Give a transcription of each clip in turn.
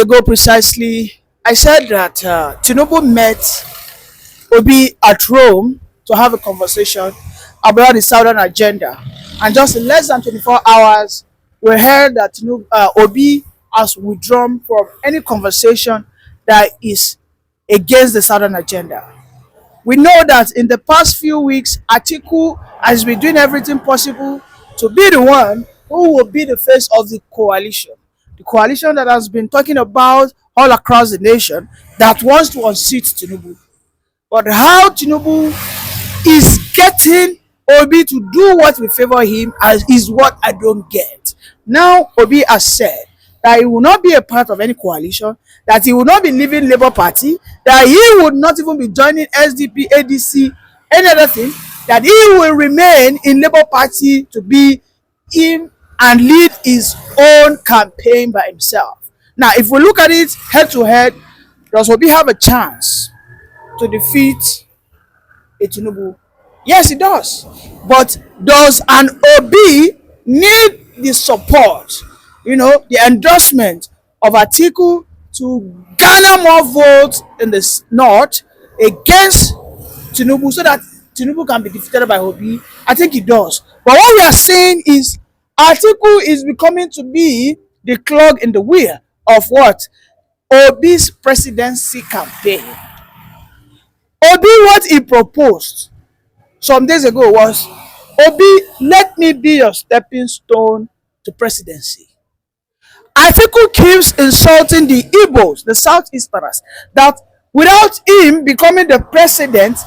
ago precisely, I said that Tinubu met Obi at Rome to have a conversation about the Southern agenda. And just in less than 24 hours, we heard that Obi has withdrawn from any conversation that is against the Southern agenda. We know that in the past few weeks, Atiku has been doing everything possible to be the one who will be the face of the coalition. The coalition that has been talking about all across the nation that wants to unseat Tinubu. But how Tinubu is getting Obi to do what will favor him is what I don't get. Now Obi has said that he will not be a part of any coalition, that he will not be leaving Labour Party, that he would not even be joining SDP, ADC, any other thing, that he will remain in Labour Party to be him and lead his own campaign by himself. Now, if we look at it head to head, does Obi have a chance to defeat a Tinubu? Yes, it does. But does an Obi need the support, the endorsement of Atiku to garner more votes in the north against Tinubu so that Tinubu can be defeated by Obi? I think it does. But what we are saying is Atiku is becoming to be the clog in the wheel of what? Obi's presidency campaign. Obi, what he proposed some days ago was, Obi, let me be your stepping stone to presidency. Atiku keeps insulting the Igbos, the Southeasterners, that without him becoming the president,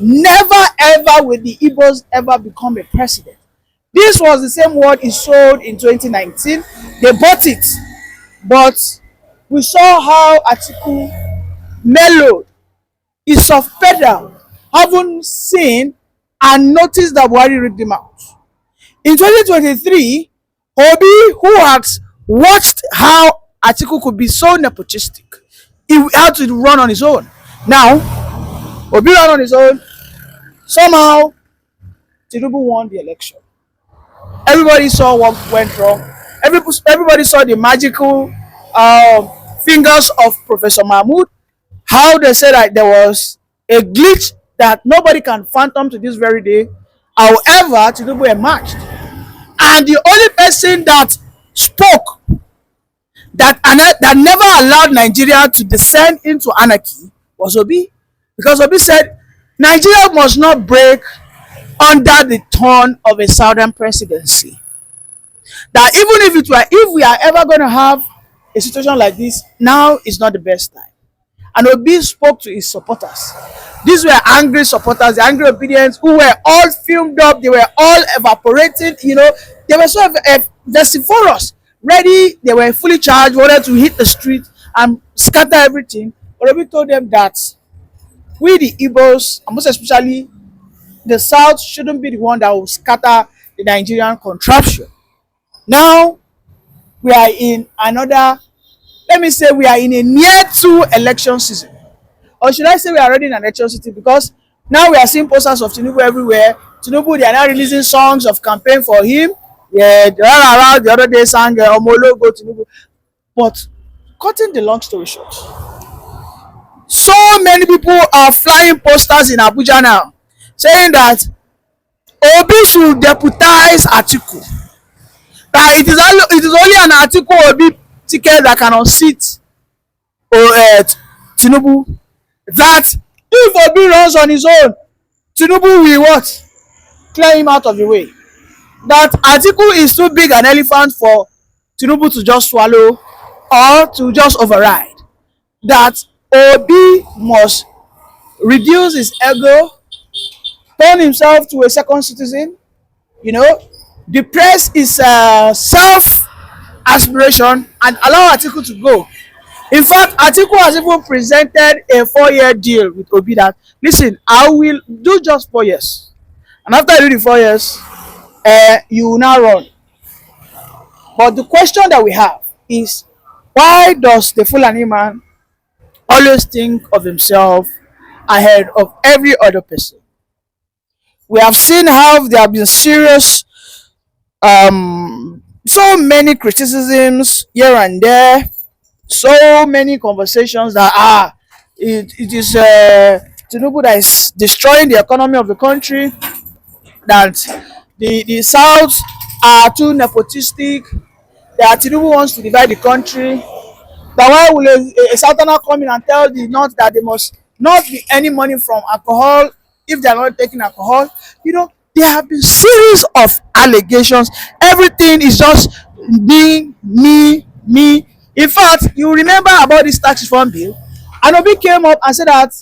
never ever will the Igbos ever become a president. This was the same word he sold in 2019. They bought it. But we saw how Atiku mellowed. He soft pedal, haven't seen and noticed that Buhari ripped him out. In 2023, Obi, who had watched how Atiku could be so nepotistic, he had to run on his own. Now, Obi ran on his own. Somehow, Tinubu won the election. Everybody saw what went wrong. Everybody saw the magical fingers of Professor Mahmoud. How they said that there was a glitch that nobody can fathom to this very day. However, Tinubu emerged. And the only person that spoke that never allowed Nigeria to descend into anarchy was Obi. Because Obi said, Nigeria must not break under the thorn of a southern presidency. That even if we are ever going to have a situation like this, now is not the best time. And Obi spoke to his supporters. These were angry supporters, the angry obedience, who were all filmed up. They were all evaporating. They were so vociferous, ready. They were fully charged, wanted to hit the street and scatter everything. But Obi told them that we, the Igbos, and most especially the South, shouldn't be the one that will scatter the Nigerian contraption. Now, we are in we are in a near to election season. Or should I say we are already in an election season, because now we are seeing posters of Tinubu everywhere. Tinubu, they are now releasing songs of campaign for him. Yeah, the other day sang Omolo Go Tinubu. But cutting the long story short, so many people are flying posters in Abuja now saying that Obi should deputize Atiku. That it is only an Atiku Obi ticket that can unseat Tinubu. That if Obi runs on his own, Tinubu will what? Clear him out of the way. That Atiku is too big an elephant for Tinubu to just swallow or to just override. That Obi must reduce his ego, turn himself to a second citizen, depress his self aspiration and allow Atiku to go. In fact, Atiku has even presented a 4-year deal with Obi that, listen, I will do just 4 years. And after I do the 4 years, you will now run. But the question that we have is, why does the Fulani man always think of himself ahead of every other person? We have seen how there have been serious so many criticisms here and there So many conversations that it is Tinubu that is destroying the economy of the country, that the South are too nepotistic, that Tinubu wants to divide the country. But why will a Southerner come in and tell the North that they must not be any money from alcohol if they are not taking alcohol? You know, there have been series of allegations. Everything is just me. In fact, you remember about this tax reform bill, and Obi came up and said that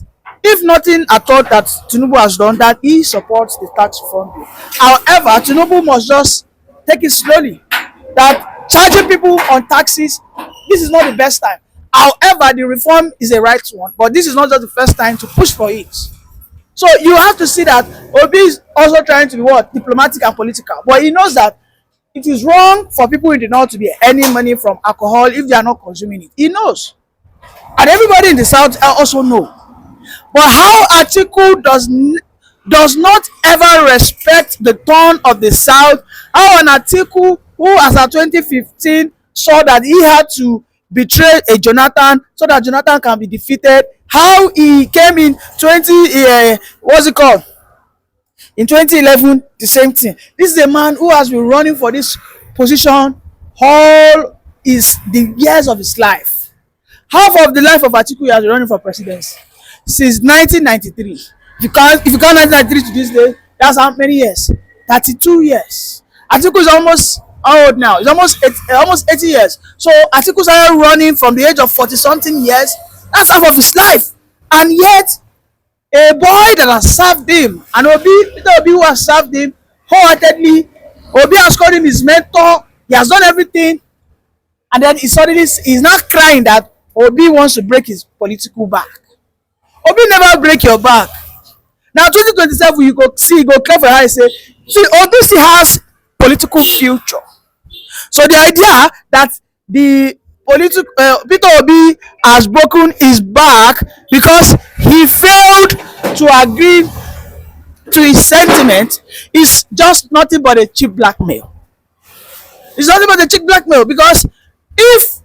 if nothing at all that Tinubu has done, that he supports the tax reform bill. However, Tinubu must just take it slowly. That charging people on taxes, this is not the best time. However, the reform is a right one, but this is not just the first time to push for it. So you have to see that Obi is also trying to be what? Diplomatic and political. But he knows that it is wrong for people in the north to be earning money from alcohol if they are not consuming it. He knows. And everybody in the south also know. But how Atiku does not ever respect the tone of the South. How an Atiku who as of 2015 saw that he had to betray a Jonathan so that Jonathan can be defeated. How he came in 2011, the same thing. This is a man who has been running for this position all the years of his life. Half of the life of Atiku has been running for presidency since 1993. If you count 1993 to this day, that's how many years? 32 years. Atiku is almost how old now? It's almost 80 years. So Atiku started running from the age of 40 something years. That's half of his life. And yet, a boy that has served him, and Peter Obi who has served him wholeheartedly, Obi has called him his mentor. He has done everything, and then he's not crying that Obi wants to break his political back. Obi never break your back. Now 2027 you go clear for how I say, see, Obi still has political future. So the idea that the Peter Obi has broken his back because he failed to agree to his sentiment is just nothing but a cheap blackmail. It's nothing but a cheap blackmail, because if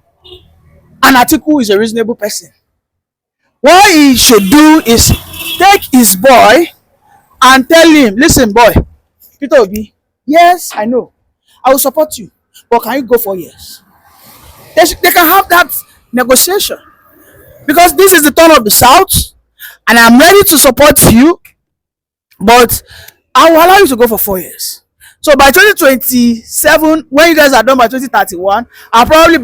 an Atiku is a reasonable person, what he should do is take his boy and tell him, listen boy, Peter Obi, yes I know I will support you, but can you go 4 years? They can have that negotiation, because this is the turn of the South and I'm ready to support you, but I will allow you to go for 4 years. So by 2027, when you guys are done by 2031, I'll probably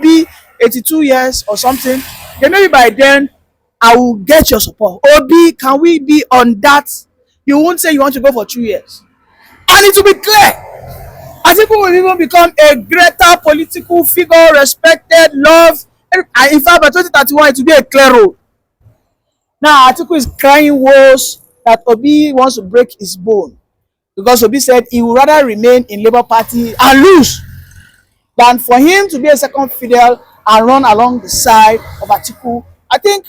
be 82 years or something. Then maybe by then I will get your support. Obi, can we be on that? You won't say you want to go for 2 years. And it will be clear. Atiku will even become a greater political figure, respected, loved. And in fact, by 2031, it will be a clear road. Now, Atiku is crying woes that Obi wants to break his bone, because Obi said he would rather remain in Labour Party and lose than for him to be a second fiddle and run along the side of Atiku. I think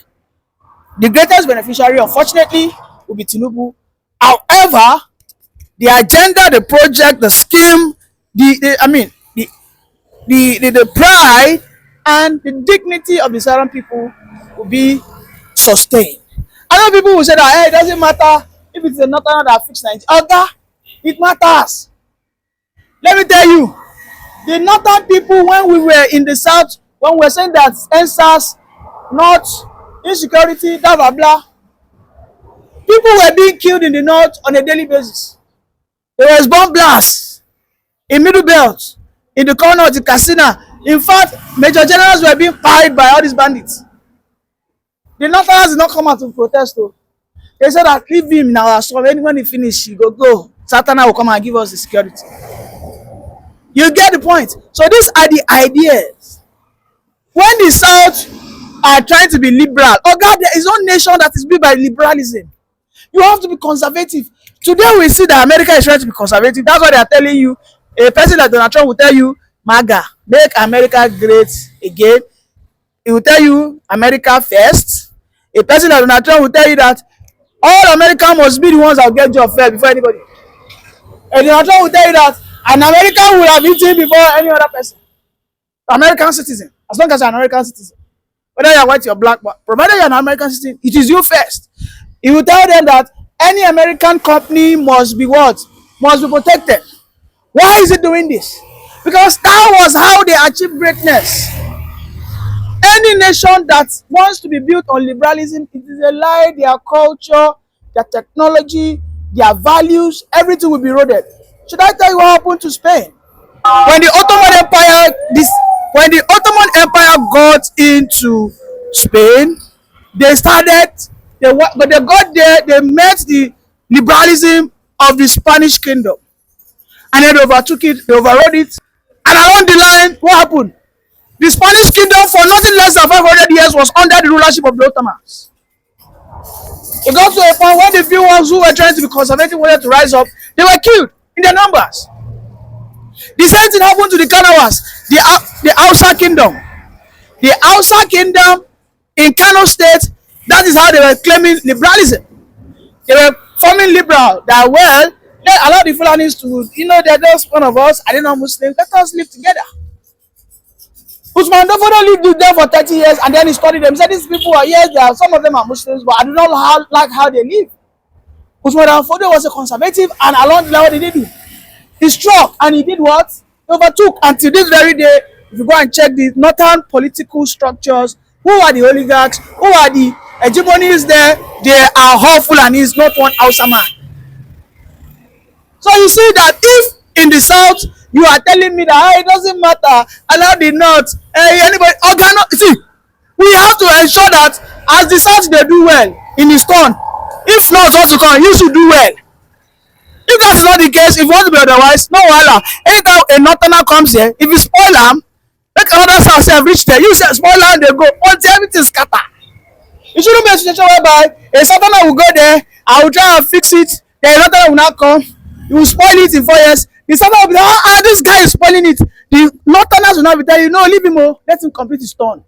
the greatest beneficiary, unfortunately, will be Tinubu. However, the agenda, the project, the scheme, the pride and the dignity of the Southern people will be sustained. Other people will say that, hey, it doesn't matter if it's a northerner that fixed Nigeria. Oga, it matters. Let me tell you, the northern people, when we were in the south, when we were saying that answers, not insecurity, blah blah blah, people were being killed in the north on a daily basis. There was bomb blasts in Middle Belt, in the corner of the casino. In fact, major generals were being fired by all these bandits. The northerners did not come out to protest though. They said that leave him in our storm. When he finish, he go. Satana will come and give us the security. You get the point. So these are the ideas. When the South are trying to be liberal, oh God, there is no nation that is built by liberalism. You have to be conservative. Today we see that America is trying to be conservative. That's why they are telling you. A person like Donald Trump will tell you, MAGA, make America great again. He will tell you America first. A person like Donald Trump will tell you that all Americans must be the ones that will get job first before anybody. And Donald Trump will tell you that an American will have eaten before any other person. American citizen. as long as you're an American citizen. Whether you're white or black, but provided you're an American citizen, it is you first. He will tell them that any American company must be what? Must be protected. Why is it doing this? Because that was how they achieved greatness. Any nation that wants to be built on liberalism, it is a lie. Their culture, their technology, their values, everything will be eroded. Should I tell you what happened to Spain? When the Ottoman Empire got into Spain, they got there, they met the liberalism of the Spanish kingdom, and then they overtook it, they overrode it, and along the line, what happened? The Spanish kingdom for nothing less than 500 years was under the rulership of the Ottomans. It got to a point when the few ones who were trying to be conservative wanted to rise up, they were killed in their numbers. The same thing happened to the Kanawas, the Hausa kingdom. The Hausa kingdom in Kano State, that is how they were claiming liberalism. They were forming liberal that, well, they allow the Fulanis to, they're just one of us, and they're not Muslims, let us live together. Usman Dofodo lived there for 30 years and then he studied them. He said these people are, yes, some of them are Muslims, but I do not like how they live. Usman Dofodo was a conservative, and along the line, what did he do? He struck and he did what? He overtook. Until this very day, if you go and check the northern political structures, who are the oligarchs, who are the hegemonies there, they are all Fulanis, not one Hausa man. So you see that if in the south, you are telling me that it doesn't matter, allow the north, anybody, see, we have to ensure that as the south they do well in his turn, if north wants to come, you should do well. If that is not the case, if you want to be otherwise, no wahala. Anytime a northerner comes here, if you spoil am, make another south self reach there, you say spoil am, they go until everything scatter. It shouldn't be a situation whereby a southerner will go there, I will try and fix it, then a northerner will not come, you will spoil it in 4 years. The southerner will be like, this guy is spoiling it. The northerners will not be telling you, no, leave him, let him complete his turn.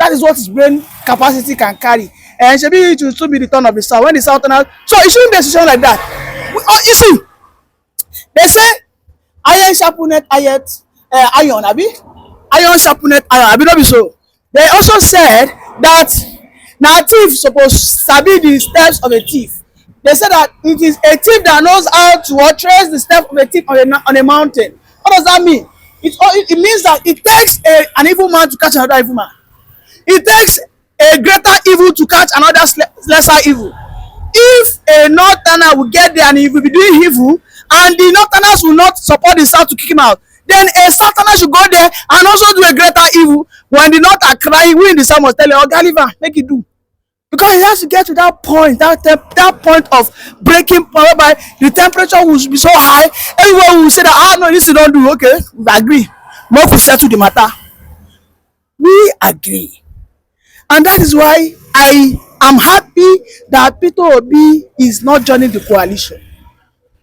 That is what his brain capacity can carry. And maybe it will still be the turn of the south when the southerners. So it shouldn't be a situation like that. You see, they say iron sharpened iron, abi? Iron sharpened iron, abi no be so. They also said that na thief suppose sabi the steps of a thief. They said that it is a thief that knows how to trace the steps of a thief on a mountain. What does that mean? It means that it takes an evil man to catch another evil man. It takes a greater evil to catch another lesser evil. If a northerner will get there and he will be doing evil, and the northerners will not support the south to kick him out, then a southerner should go there and also do a greater evil. When the north are crying, we in the south must tell him, oh, Galiver, make it do. Because it has to get to that point, that point of breaking point whereby the temperature will be so high, everyone will say that, no, this you don't do. Okay, we agree. More to settle the matter. We agree. And that is why I am happy that Peter Obi is not joining the coalition.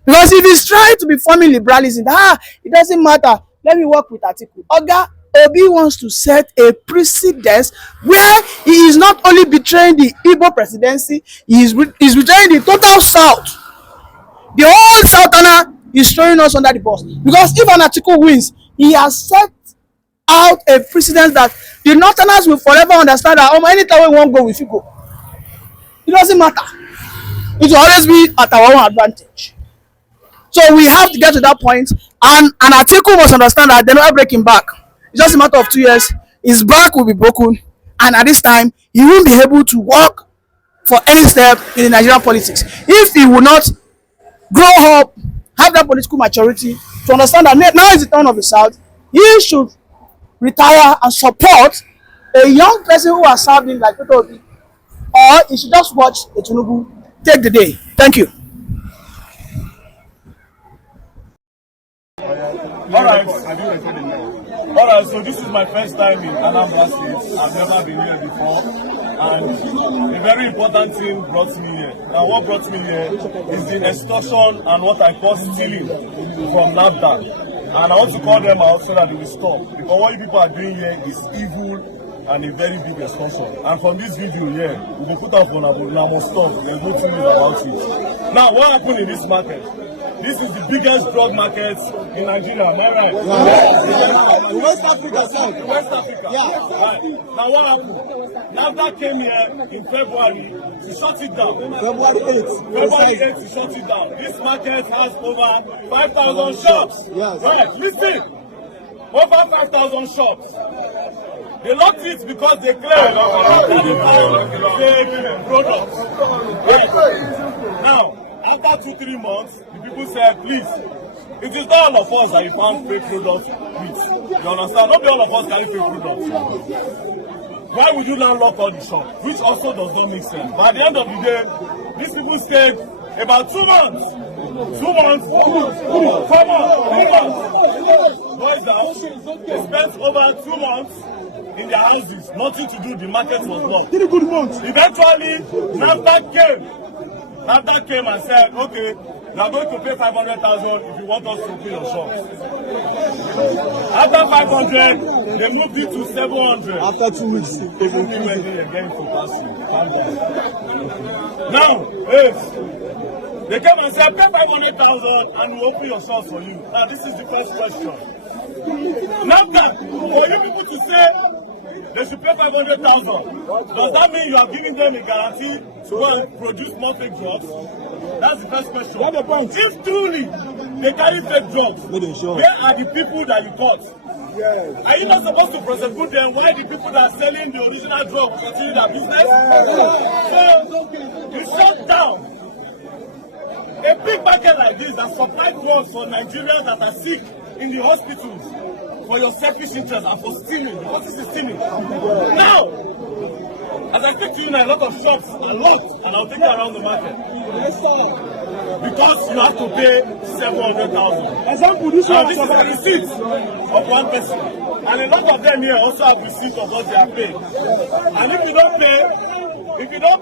Because if he's trying to be forming liberalism, it doesn't matter. Let me work with Atiku. Oga, Obi wants to set a precedent where he is not only betraying the Igbo presidency, he is betraying the total South. The whole Southerner is throwing us under the bus. Because if an Atiku wins, he has set out a precedent that the Northerners will forever understand that anytime we won't go, we should go. It doesn't matter. It will always be at our own advantage. So we have to get to that point, and Atiku must understand that they're not breaking back. It's just a matter of 2 years. His back will be broken, and at this time, he won't be able to work for any step in the Nigerian politics. If he will not grow up, have that political maturity to understand that now is the turn of the South, he should retire and support a young person who has served him like Peter Obi, or he should just watch a Tinubu take the day. Thank you. Alright, so this is my first time in Anambra State. I've never been here before, and a very important thing brought me here. Now, what brought me here is the extortion and what I call stealing from NAFDAC. And I want to call them out so that they will stop. Because what you people are doing here is evil and a very big extortion. And from this video here, we will put up on a stop. There's no two ways about it. Now, what happened in this market? This is the biggest drug market in Nigeria, am I right? In West Africa, sir. West Africa. Yeah. Right. Now what happened? NAFDAC came here in February to shut it down. February 8th. February 8th to shut it down. This market has over 5,000 shops. Yes. Right. Listen. Over 5,000 shops. They locked it because they claim that they found fake products. Right. Now, after 2-3 months, the people said, please, it is not all of us that you found fake products with. You understand? Not all of us carry fake products. Why would you now lock all the shops? Which also does not make sense. But at the end of the day, these people stayed about 2 months. 2 months? 4 months? 3 months? Boys now, they spent over 2 months in their houses. Nothing to do. The market was locked. 3 good months. Eventually, NAFDAC came and said, okay, you are going to pay 500,000 if you want us to open your shops. After 500, they moved it to 700. After 2 weeks, They will be ready again for passing. Now, yes, they came and said, pay 500,000 and we'll open your shops for you. Now, this is the first question. NAFDAC, for you people to say they should pay 500,000, does that mean you are giving them a guarantee to go and produce more fake drugs? That's the first question. If truly they carry fake drugs, where are the people that you caught? Yes. Are you not supposed to prosecute them? Why the people that are selling the original drug continue their business? Yes. So you shut down a big market like this that supply drugs for Nigerians that are sick in the hospitals for your selfish interest and for stealing, because this is stealing. Now, as I speak to you now, a lot of shops are locked and I'll take you around the market. Because you have to pay 700,000. Example, this is a receipt of one person. And a lot of them here also have receipt of what they are paying. And if you don't pay, you cannot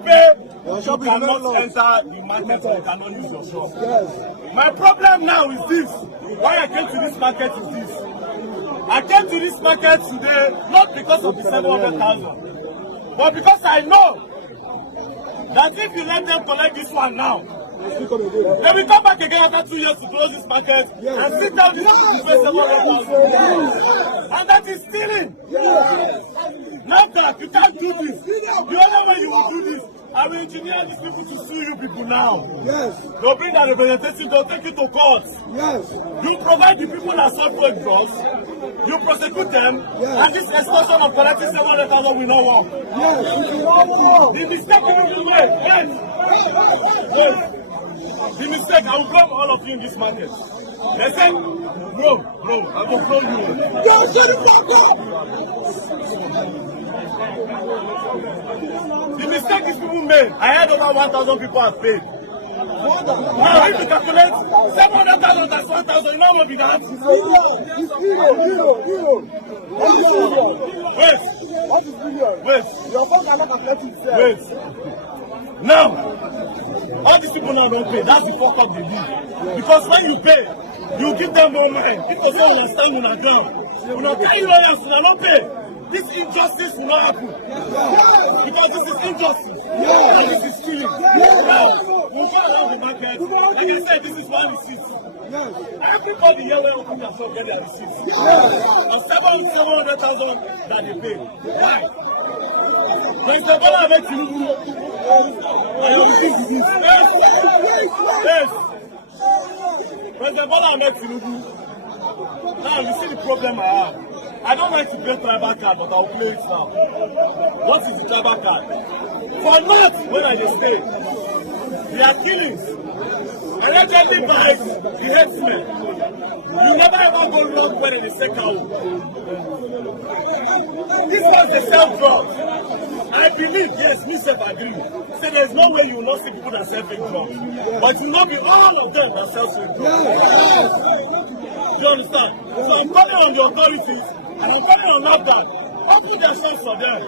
enter the market or you cannot use your shop. Yes. My problem now is this. Why I came to this market is this. I came to this market today not because of the 700,000, but because I know that if you let them collect this one now, they will come back again after 2 years to close this market and sit down this to pay 700,000. And that is stealing. Now that you can't do this, the only way you will do this, I will engineer these people to sue you people now. Yes. They'll bring their representative, they'll take you to court. Yes. You provide the people that sell fake drugs, you prosecute them, and this extortion of collecting 700,000 will not work. Yes. The mistake you will make, wait. The mistake, I will blame all of you in this market. They say, bro, I will blow you. Yes, shut the fuck up! The mistake these people made, I had over 1,000 people have paid. Now, if you calculate 700,000 times 1,000, you know what will be that? It's zero. Wait. What is billion? Wait. Your phone cannot calculate itself. Wait. Now, all these people now don't pay. That's the fuck up they do. Because when you pay, you give them more money. People don't understand on the ground. You know, carry lawyers, they don't pay. This injustice will not happen. Because this is injustice. And this is stealing. Now, we'll go around the market. Like I said, this is one receipt. Everybody here will open their shop, get their receipts. And 700,000 that they pay. Why? President Bola Tinubu, I am with this. Yes. President Bola Tinubu. Now you see the problem I have. I don't like to play tribal card, but I'll play it now. What is the tribal card? For not when I just stay. They are killings. Allegedly by the headsmen. You never ever go wrong when they say cow. This was the self-drugs. I believe, yes, me self agree. Say there's no way you will not see people that sell fake drugs. But it will not be all of them that sell fake drugs. Do you understand? So I'm calling on the authorities and I'm calling on NAFDAC. Open their shops for them.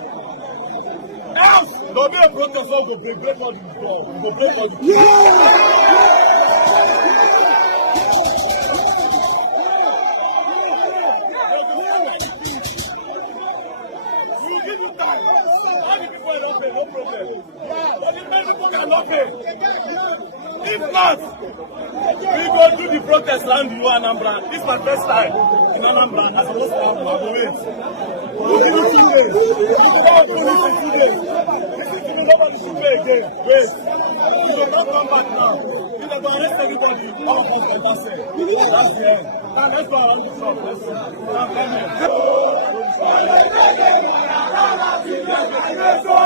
Else, there'll be a protest or go break all the doors. We go break all the doors. We'll give you time. All the people don't pay, no problem. But the many people cannot pay. If not, we go do the protest around you, Anambra. This is my first time in Anambra. I'm supposed to have my wait. We'll give you 2 days. You can't do this in 2 days. Listen to me, nobody should play again. Wait. We will not come back now. You never arrest anybody. All of us can pass it. That's the end. Now let's go around the shop. Let's see. Now come here. Let's go.